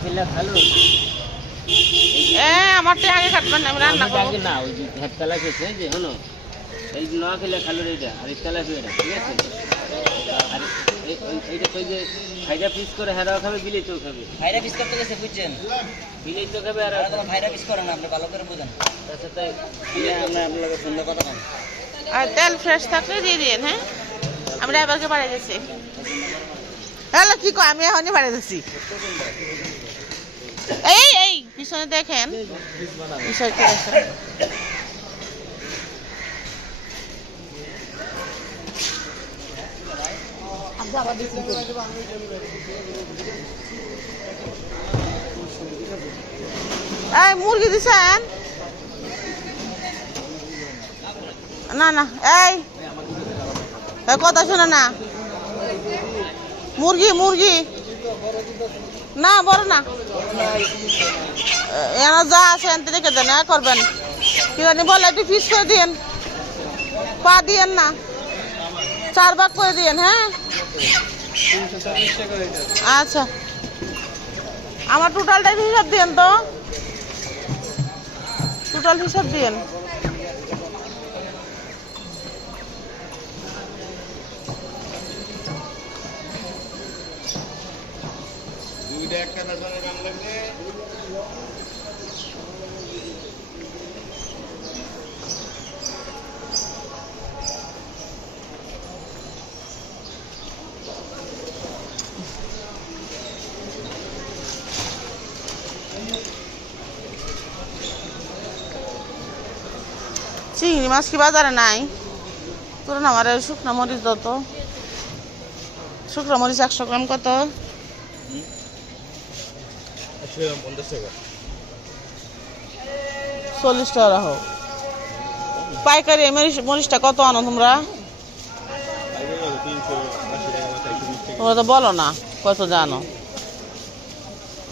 খালো এ আমারটা আগে কাটবেন আমি রান্না করব। আগে না ওই যে এই খালো এইটা আর এই তালা ফেলে ঠিক আছে? আর এই- ওই- এইটা তো ওই যে ভাইরা পিস করে হেরাও খাবে বিলেতেও খাবে। ভাইরা পিস করতে গেছে বুঝছেন? বিলেতেও খাবে আর আর ভাইরা পিস করে না আপনি ভালো করে বুঝেন। তার সাথে আমরা আপনাকে সুন্দর কথা বলেন আর তেল ফ্রেশ থাকলে দিয়ে দিন হ্যাঁ? আমি ড্রাইভারকে বাড়িয়ে দিচ্ছি। হ্যালো কি কয় আমি এখনই বাড়িয়ে দিচ্ছি। এই এই, পিছনে দেখেন। এই, মুরগি দিছেন? না না, এই। কথা শোনো না। মুরগি মুরগি। না বড় না। এন যা আছে এনতে রেখে দেন করবেন। কি জানি বলে, একটু পিস করে দিয়েন। পা দিয়েন না। চার ভাগ করে দিয়েন হ্যাঁ? আচ্ছা। আমার টোটালটা হিসাব দিয়েন তো। টোটাল হিসাব দিয়েন চিংড়ি মাছ কি বাজারে নাই? তোর আমার শুকনো মরিচ দত শুকনো মরিচ একশো গ্রাম কত? চল্লিশ টাকা রাখো। পাইকারি মরিচটা কত আনো তোমরা? তোমরা তো বলো না কত জানো?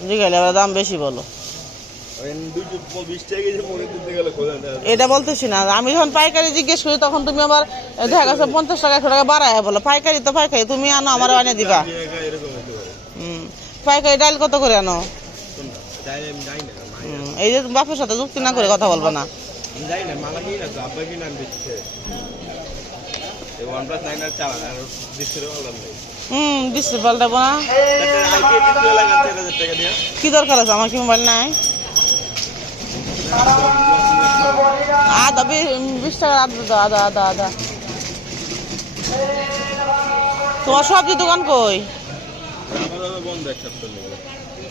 জিগাইলে আবার দাম বেশি বলো। এটা বলতেছি না আমি যখন পাইকারি জিজ্ঞেস করি তখন তুমি আবার দেখা গেছে পঞ্চাশ টাকা একশো টাকা বাড়ায় বলো। পাইকারি তো পাইকারি তুমি আনো আমার এনে দিবা। হুম পাইকারি ডাল কত করে আনো? এই যে বাপের সাথে যুক্তি না করে কথা বলব না। হুম ডিসপ্লে পাল্টাবো না। কি দরকার আছে? আমার কি মোবাইল নাই? আদা বিশ টাকার আদা আদা আদা আদা তোমার সবজি দোকান কই?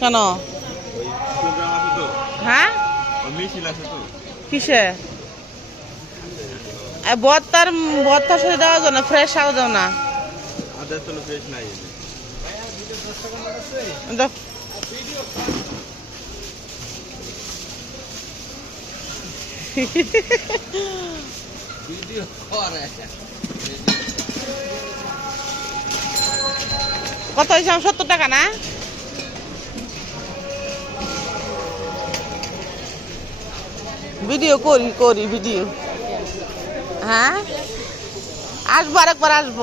কেন? হ্যাঁ? কিসে? সাথে দেওয়া না ফ্রেশ আও দাও না। আদার তো ফ্রেশ নাই দাও। কত হয়েছে? আমার সত্তর টাকা না? ভিডিও করি করি ভিডিও। হ্যাঁ? আসব আরেকবার আসব।